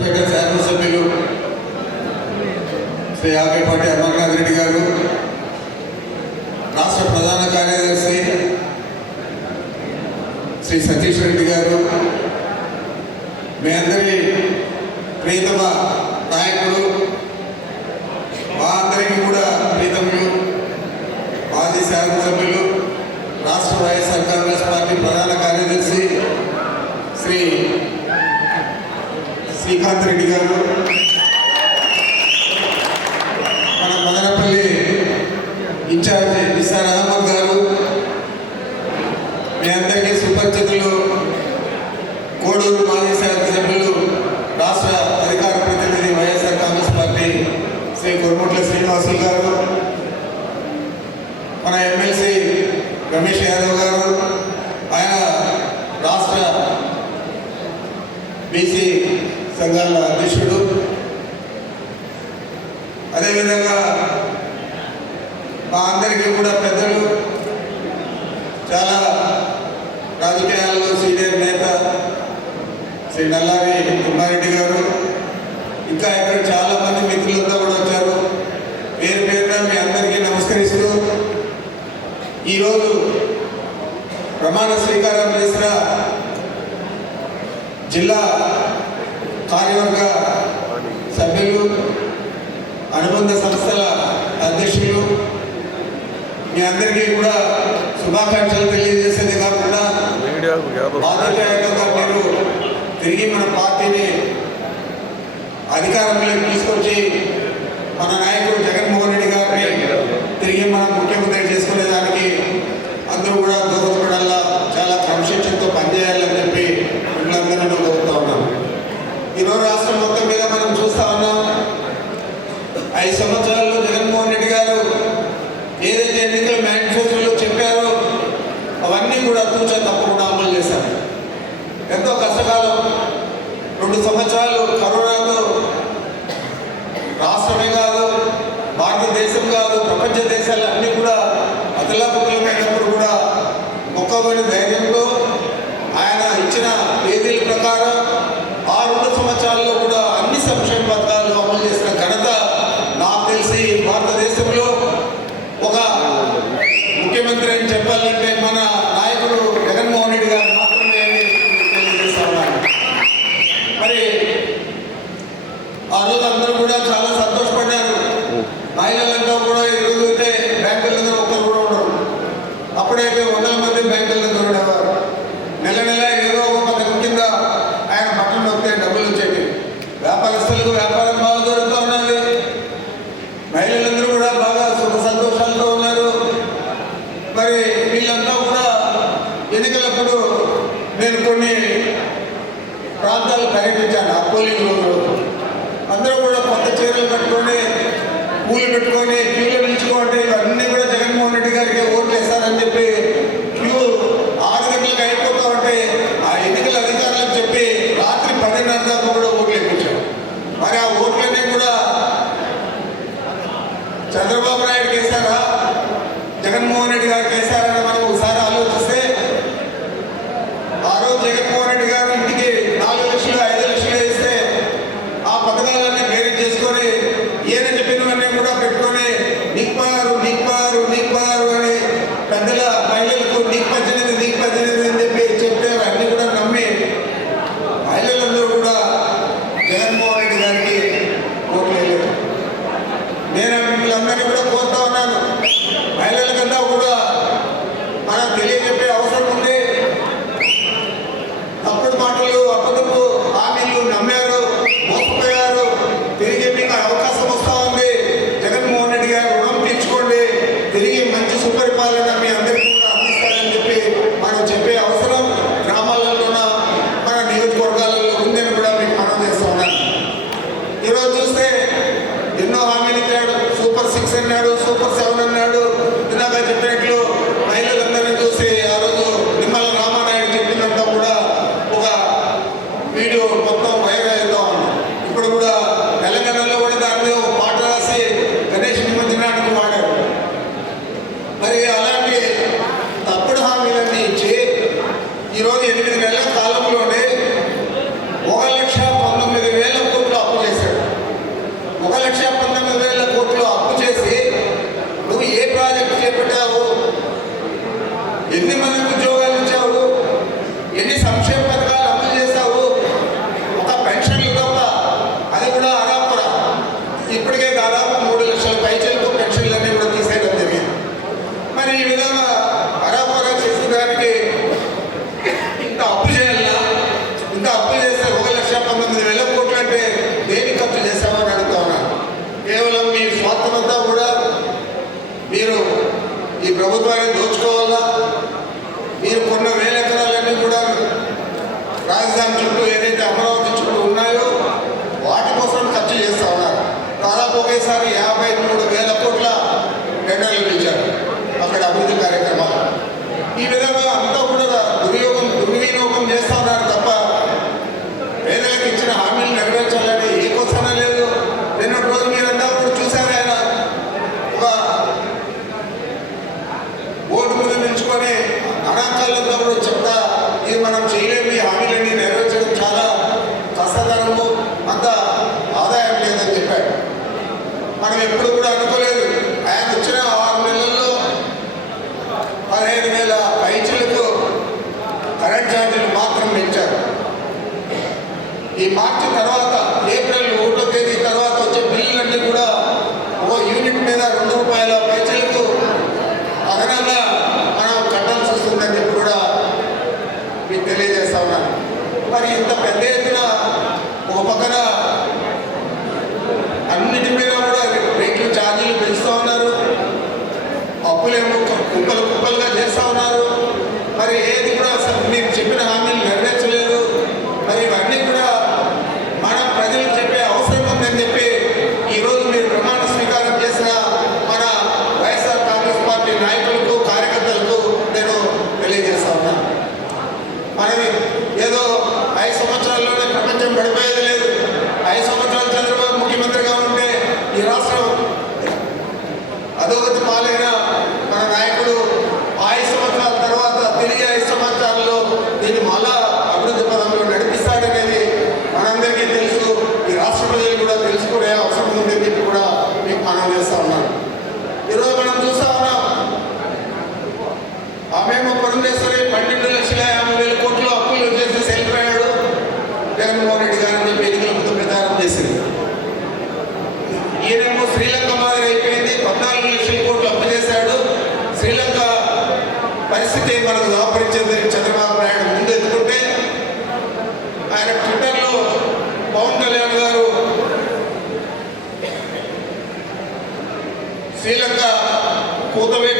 పేట శాసనసభ్యులు శ్రీ ఆకేపాటి అమర్నాథ్ రెడ్డి గారు రాష్ట్ర ప్రధాన కార్యదర్శి శ్రీ సతీష్ రెడ్డి గారు మీ అందరి ప్రీతమ నాయకుడు మా అందరికీ కూడా ప్రీతములు మాజీ శాసనసభ్యులు రాష్ట్ర వైఎస్ఆర్ కాంగ్రెస్ పార్టీ ప్రధాన కార్యదర్శి శ్రీ శ్రీకాంత్ రెడ్డి గారు మన మదనపల్లి ఇన్ఛార్జ్ నిసార్ అహ్మద్ గారు మీ అందరికీ సుపరిచితులు కోడూరు మాజీ శాసనసభ్యులు రాష్ట్ర అధికార ప్రతినిధి వైఎస్ఆర్ కాంగ్రెస్ పార్టీ శ్రీ కురుముట్ల శ్రీనివాసులు గారు మన ఎమ్మెల్సీ రమేష్ యాదవ్ గారు ఆయన రాష్ట్ర బీసీ సంఘాల అధ్యక్షుడు. అదేవిధంగా మా అందరికీ కూడా కార్యవర్గ సభ్యులు అనుబంధ సంస్థల అధ్యక్షులు మీ అందరికీ కూడా శుభాకాంక్షలు తెలియజేసేది కాకుండా మీడియాకు బాధ్యతాయుతంగా మీరు తిరిగి మన పార్టీని అధికారంలోకి తీసుకొచ్చి మన నాయకుడు జగన్మోహన్ రెడ్డి గారిని తిరిగి మనం ముఖ్యమంత్రి చేసుకునేదాన్ని అందరూ కూడా దోహదపడాలా చాలా క్రమశిక్షణతో పనిచేయాలని చెప్పి మిమ్మల్ని కోరుతా ఉన్నాం ఈరోజు రాష్ట్రం మొత్తం మీద మనం చూస్తా ఉన్నాం ఐదు సంవత్సరాల్లో జగన్మోహన్ రెడ్డి గారు ఏదైతే ఎన్నికల మేనిఫెస్టోలో చెప్పారో అవన్నీ కూడా తూచా తప్పకుండా అమలు చేశారు ఎంతో కష్టకాలం రెండు సంవత్సరాలు కరోనాతో రాష్ట్రమే కాదు భారతదేశం కాదు ప్రపంచ దేశాలు అన్నీ కూడా అతలాపుతలమైనప్పుడు కూడా మొక్కబడి ధైర్యంతో వ్యాపారస్తులకు వ్యాపారం బాగా జరుగుతూ ఉన్నది మహిళలందరూ కూడా బాగా సుఖ సంతోషాలతో ఉన్నారు. మరి వీళ్ళంతా కూడా ఎన్నికలప్పుడు నేను కొన్ని ప్రాంతాలు పర్యటించాను. ఆ పోలింగ్ రోజు అందరూ కూడా కొత్త చీరలు కట్టుకొని పూలు పెట్టుకొని క్యూలో నిలుచుకోండి. ఇవన్నీ కూడా జగన్మోహన్ రెడ్డి గారికి ఓట్లు వేస్తారని చెప్పి క్యూ ఆరు గంటలకు అయిపోతా ఉంటే ఆ ఎన్నికల అధికారులకు చెప్పి రాత్రి పదిన్నర దాకా కూడా మరి ఆ ఓట్లన్నీ కూడా చంద్రబాబు నాయుడు వేశారా జగన్మోహన్ రెడ్డి గారు వేశారని మనం ఒకసారి ఆలోచిస్తే ఆ రోజు జగన్మోహన్ రెడ్డి గారు ఇంటికి నాలుగు లక్షలు ఐదు లక్షలు వేస్తే ఆ పథకాలన్నీ వేరే చేసుకొని ఈయన చెప్పినవన్నీ కూడా పెట్టుకొని నిక్పారు నిక్పారు నిక్పారు అని పెద్దల మహిళలకు నీకు పద్దెనిమిది నీకు పద్దెనిమిది అని చెప్పి చెప్తే అన్నీ కూడా నమ్మి మహిళలందరూ కూడా జగన్మోహన్ రెడ్డి గారికి ఓట్లు వేయలేదు నేను మిమ్మల్ని కూడా కోరుతా ఉన్నాను మహిళలకన్నా కూడా మనం తెలియజెప్పే అవసరం ఉంది తప్పుడు మాటలు అబద్ధపు హామీలు నమ్మారు మోసపోయారు తిరిగి మీకు అవకాశం వస్తా ఉంది. జగన్మోహన్ రెడ్డి గారు రుణం తీర్చుకోండి. తిరిగి మంచి సుపరిపాలన మీ అందరికీ కూడా అందిస్తారని చెప్పి మనం చెప్పే అవసరం గ్రామాలలోన మన నియోజకవర్గాలలో ఉందని కూడా మీకు మనం చేస్తా ఉన్నాను ఈరోజు చూస్తే ఎన్నో హామీలు ఇచ్చాడు. సూపర్ సిక్స్ అన్నాడు సూపర్ సెవెన్ మరి అలాంటి తప్పుడు హామీలన్నీ ఇచ్చి ఈరోజు ఎనిమిది నెలల కాలంలో ఈ ప్రభుత్వాన్ని దోచుకోవాలా? మీరు కొన్న వేల ఎకరాలన్నీ కూడా రాజధాని చుట్టూ ఏదైతే అమరావతి చుట్టూ ఉన్నాయో వాటి కోసం ఖర్చు చేస్తా ఉన్నారు. దాదాపు ఒకేసారి యాభై మూడు వేల కోట్ల టెండర్లు పిలిచారు అక్కడ అభివృద్ధి కార్యక్రమాలు. ఈ విధంగా అంతా కూడా దుర్యోగం దుర్వినియోగం చేస్తా ఉన్నారు తప్ప మార్చిన తర్వాత పరిస్థితి మనకు ఆపరించింది చంద్రబాబు నాయుడు ముందు ఎందుకుంటే ఆయన ట్విట్టర్లో పవన్ కళ్యాణ్ గారు శ్రీలంక కూతవే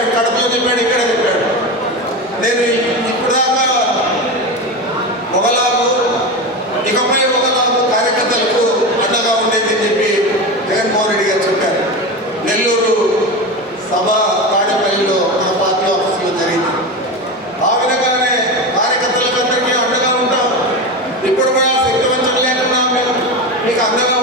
చెప్పాడు కడపలో చెప్పాడు ఇక్కడ చెప్పాడు నేను ఇప్పుడు దాకా ఒకలాగు ఇకపై ఒకలాగు కార్యకర్తలకు అండగా ఉండేది అని చెప్పి జగన్మోహన్ రెడ్డి గారు చెప్పారు. నెల్లూరు సభ తాడేపల్లిలో మన పార్టీ ఆఫీసులో జరిగింది. ఆ విధంగానే కార్యకర్తలకు అందరికీ అండగా ఉంటాం. ఇప్పుడు కూడా శక్తి వంచన లేకుండా మేము మీకు అండగా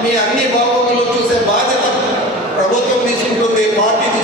अभी बाबा चूसे बाध्य प्रभुत्में पार्टी